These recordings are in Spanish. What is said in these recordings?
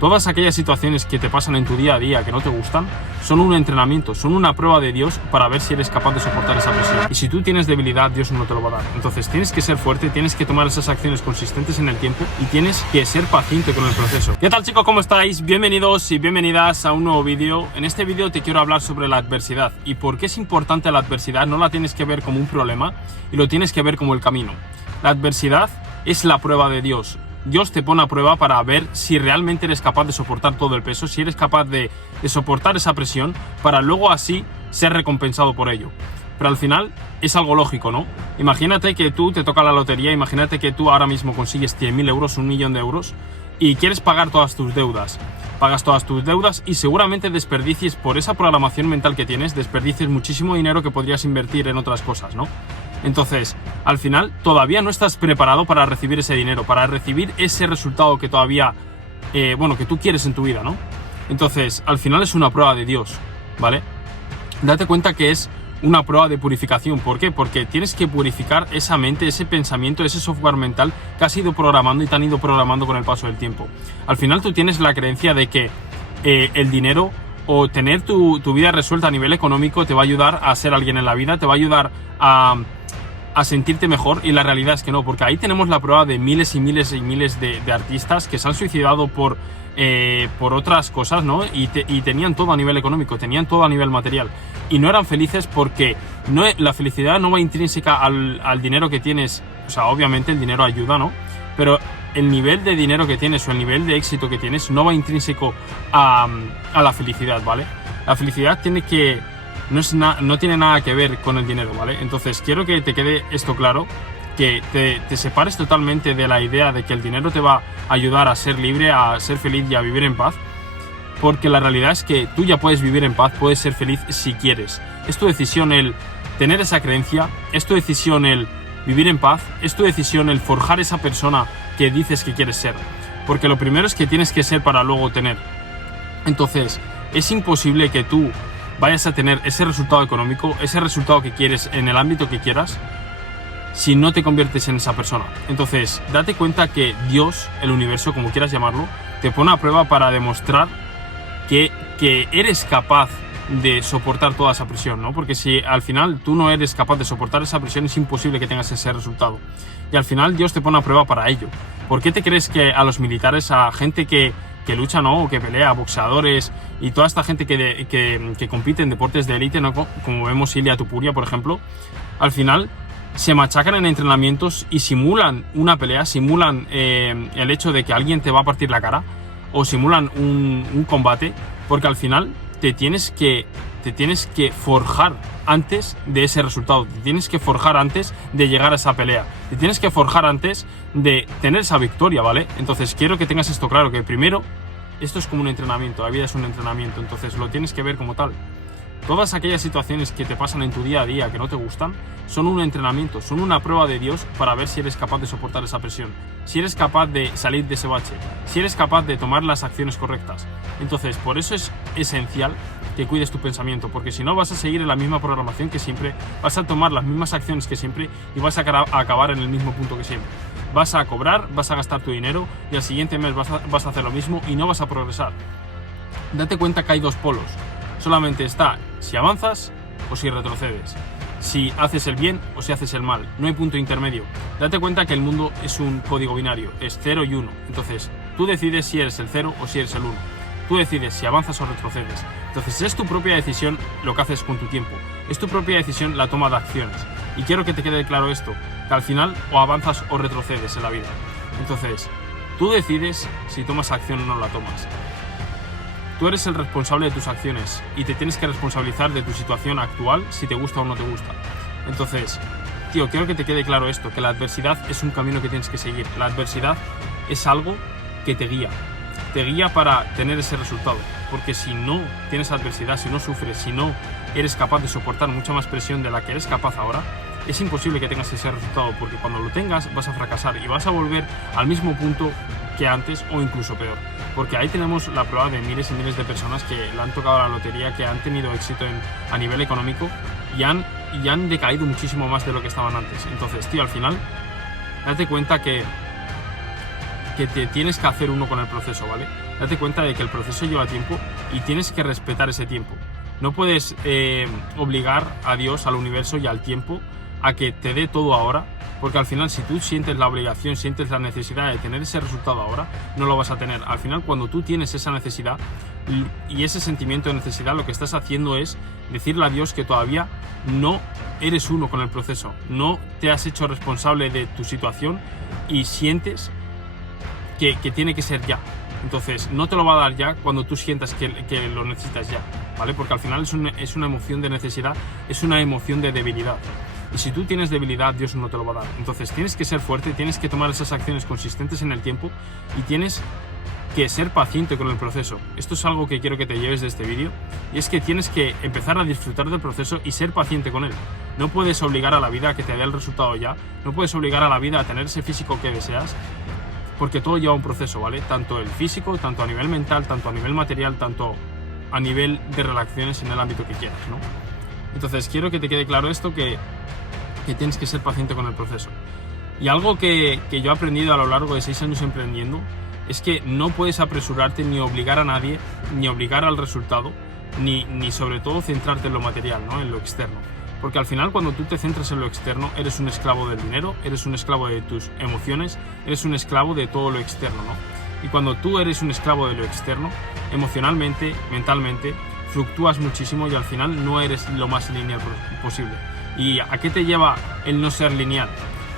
Todas aquellas situaciones que te pasan en tu día a día que no te gustan son un entrenamiento, son una prueba de Dios para ver si eres capaz de soportar esa presión. Y si tú tienes debilidad, Dios no te lo va a dar. Entonces tienes que ser fuerte, tienes que tomar esas acciones consistentes en el tiempo y tienes que ser paciente con el proceso. ¿Qué tal, chicos? ¿Cómo estáis? Bienvenidos y bienvenidas a un nuevo vídeo. En este vídeo te quiero hablar sobre la adversidad y por qué es importante la adversidad. No la tienes que ver como un problema y lo tienes que ver como el camino. La adversidad es la prueba de Dios. Dios te pone a prueba para ver si realmente eres capaz de soportar todo el peso, si eres capaz de soportar esa presión, para luego así ser recompensado por ello. Pero al final es algo lógico, ¿no? Imagínate que tú te toca la lotería, imagínate que tú ahora mismo consigues 100.000 euros, 1.000.000 de euros, y quieres pagar todas tus deudas. Pagas todas tus deudas y seguramente desperdicies, por esa programación mental que tienes, desperdicies muchísimo dinero que podrías invertir en otras cosas, ¿no? Entonces, al final, todavía no estás preparado para recibir ese dinero, para recibir ese resultado que todavía, que tú quieres en tu vida, ¿no? Entonces, al final es una prueba de Dios, ¿vale? Date cuenta que es una prueba de purificación. ¿Por qué? Porque tienes que purificar esa mente, ese pensamiento, ese software mental que has ido programando y te han ido programando con el paso del tiempo. Al final tú tienes la creencia de que el dinero o tener tu vida resuelta a nivel económico te va a ayudar a ser alguien en la vida, te va a ayudar a sentirte mejor, y la realidad es que no, porque ahí tenemos la prueba de miles y miles y miles de artistas que se han suicidado por otras cosas, ¿no? Y tenían todo a nivel económico, tenían todo a nivel material y no eran felices porque la felicidad no va intrínseca al dinero que tienes. O sea, obviamente el dinero ayuda, ¿no? Pero el nivel de dinero que tienes o el nivel de éxito que tienes no va intrínseco a la felicidad, ¿vale? La felicidad no tiene nada que ver con el dinero, ¿vale? Entonces quiero que te quede esto claro, que te separes totalmente de la idea de que el dinero te va a ayudar a ser libre, a ser feliz y a vivir en paz, porque la realidad es que tú ya puedes vivir en paz, puedes ser feliz si quieres. Es tu decisión el tener esa creencia, es tu decisión el vivir en paz, es tu decisión el forjar esa persona que dices que quieres ser, porque lo primero es que tienes que ser para luego tener. Entonces, es imposible que tú vayas a tener ese resultado económico, ese resultado que quieres en el ámbito que quieras, si no te conviertes en esa persona. Entonces, date cuenta que Dios, el universo, como quieras llamarlo, te pone a prueba para demostrar que eres capaz de soportar toda esa presión, ¿no? Porque si al final tú no eres capaz de soportar esa presión, es imposible que tengas ese resultado. Y al final Dios te pone a prueba para ello. ¿Por qué te crees que a los militares, a gente que lucha, ¿no? O que pelea, boxeadores y toda esta gente que compite en deportes de élite, ¿no? Como vemos Ilia Topuria, por ejemplo, al final se machacan en entrenamientos y simulan una pelea, simulan el hecho de que alguien te va a partir la cara, o simulan un combate, porque al final te tienes que forjar antes de ese resultado, te tienes que forjar antes de llegar a esa pelea, te tienes que forjar antes de tener esa victoria, ¿vale? Entonces quiero que tengas esto claro, que primero, esto es como un entrenamiento, la vida es un entrenamiento, entonces lo tienes que ver como tal. Todas aquellas situaciones que te pasan en tu día a día que no te gustan son un entrenamiento, son una prueba de Dios para ver si eres capaz de soportar esa presión, si eres capaz de salir de ese bache, si eres capaz de tomar las acciones correctas. Entonces, por eso es esencial que cuides tu pensamiento, porque si no vas a seguir en la misma programación que siempre, vas a tomar las mismas acciones que siempre y vas a acabar en el mismo punto que siempre. Vas a cobrar, vas a gastar tu dinero y al siguiente mes vas a hacer lo mismo y no vas a progresar. Date cuenta que hay dos polos. Solamente está si avanzas o si retrocedes, si haces el bien o si haces el mal, no hay punto intermedio. Date cuenta que el mundo es un código binario, es 0 y 1, entonces tú decides si eres el 0 o si eres el 1, tú decides si avanzas o retrocedes. Entonces es tu propia decisión lo que haces con tu tiempo, es tu propia decisión la toma de acciones, y quiero que te quede claro esto, que al final o avanzas o retrocedes en la vida. Entonces tú decides si tomas acción o no la tomas. Tú eres el responsable de tus acciones y te tienes que responsabilizar de tu situación actual, si te gusta o no te gusta. Entonces, tío, quiero que te quede claro esto, que la adversidad es un camino que tienes que seguir. La adversidad es algo que te guía para tener ese resultado. Porque si no tienes adversidad, si no sufres, si no eres capaz de soportar mucha más presión de la que eres capaz ahora, es imposible que tengas ese resultado, porque cuando lo tengas vas a fracasar y vas a volver al mismo punto que antes o incluso peor, porque ahí tenemos la prueba de miles y miles de personas que le han tocado la lotería, que han tenido éxito a nivel económico y han decaído muchísimo más de lo que estaban antes. Entonces, tío, al final date cuenta que te tienes que hacer uno con el proceso, ¿vale? date cuenta de que el proceso lleva tiempo y tienes que respetar ese tiempo. No puedes obligar a Dios, al universo y al tiempo a que te dé todo ahora, porque al final si tú sientes la obligación, sientes la necesidad de tener ese resultado ahora, no lo vas a tener. Al final, cuando tú tienes esa necesidad y ese sentimiento de necesidad, lo que estás haciendo es decirle a Dios que todavía no eres uno con el proceso, no te has hecho responsable de tu situación y sientes que tiene que ser ya. Entonces no te lo va a dar ya cuando tú sientas que lo necesitas ya, ¿vale? Porque al final es una emoción de necesidad, es una emoción de debilidad. Y si tú tienes debilidad, Dios no te lo va a dar. Entonces tienes que ser fuerte, tienes que tomar esas acciones consistentes en el tiempo y tienes que ser paciente con el proceso. Esto es algo que quiero que te lleves de este vídeo, y es que tienes que empezar a disfrutar del proceso y ser paciente con él. No puedes obligar a la vida a que te dé el resultado ya, no puedes obligar a la vida a tener ese físico que deseas, porque todo lleva un proceso, ¿vale? Tanto el físico, tanto a nivel mental, tanto a nivel material, tanto a nivel de relaciones en el ámbito que quieras, ¿no? Entonces quiero que te quede claro esto, que tienes que ser paciente con el proceso. Y algo que yo he aprendido a lo largo de 6 años emprendiendo es que no puedes apresurarte ni obligar a nadie, ni obligar al resultado, ni sobre todo centrarte en lo material, ¿no? En lo externo. Porque al final, cuando tú te centras en lo externo, eres un esclavo del dinero, eres un esclavo de tus emociones, eres un esclavo de todo lo externo, ¿no? Y cuando tú eres un esclavo de lo externo, emocionalmente, mentalmente, fluctúas muchísimo y al final no eres lo más lineal posible. ¿Y a qué te lleva el no ser lineal?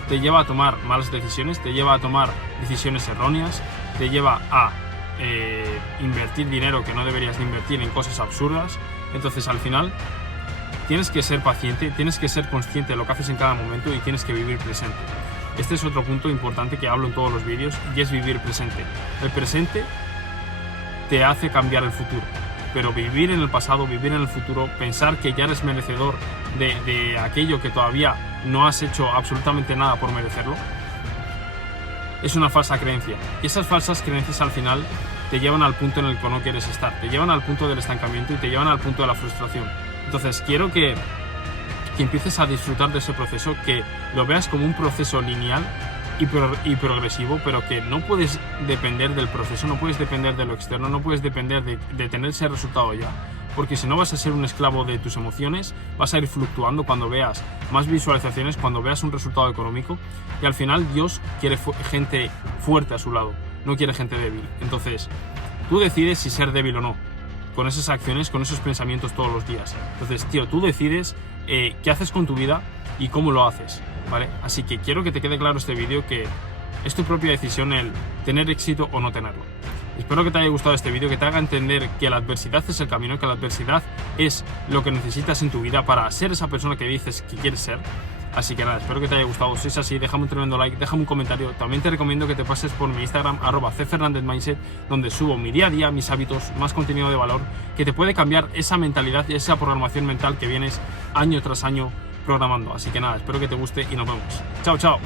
Te lleva a tomar malas decisiones, te lleva a tomar decisiones erróneas, te lleva a invertir dinero que no deberías de invertir en cosas absurdas. Entonces al final tienes que ser paciente, tienes que ser consciente de lo que haces en cada momento y tienes que vivir presente. Este es otro punto importante que hablo en todos los vídeos, y es vivir presente. El presente te hace cambiar el futuro, pero vivir en el pasado, vivir en el futuro, pensar que ya eres merecedor de aquello que todavía no has hecho absolutamente nada por merecerlo, es una falsa creencia. Y esas falsas creencias al final te llevan al punto en el que no quieres estar, te llevan al punto del estancamiento y te llevan al punto de la frustración. Entonces quiero que empieces a disfrutar de ese proceso, que lo veas como un proceso lineal y progresivo, pero que no puedes depender del proceso, no puedes depender de lo externo, no puedes depender de tener ese resultado ya, porque si no vas a ser un esclavo de tus emociones, vas a ir fluctuando cuando veas más visualizaciones, cuando veas un resultado económico, y al final Dios quiere gente fuerte a su lado, no quiere gente débil. Entonces tú decides si ser débil o no, con esas acciones, con esos pensamientos todos los días. Entonces, tío, tú decides qué haces con tu vida y cómo lo haces, ¿vale? Así que quiero que te quede claro este vídeo, que es tu propia decisión el tener éxito o no tenerlo. Espero que te haya gustado este vídeo, que te haga entender que la adversidad es el camino, que la adversidad es lo que necesitas en tu vida para ser esa persona que dices que quieres ser. Así que nada, espero que te haya gustado. Si es así, déjame un tremendo like, déjame un comentario. También te recomiendo que te pases por mi Instagram, @cfernandezmindset, donde subo mi día a día, mis hábitos, más contenido de valor, que te puede cambiar esa mentalidad y esa programación mental que vienes año tras año programando. Así que nada, espero que te guste y nos vemos. Chao, chao.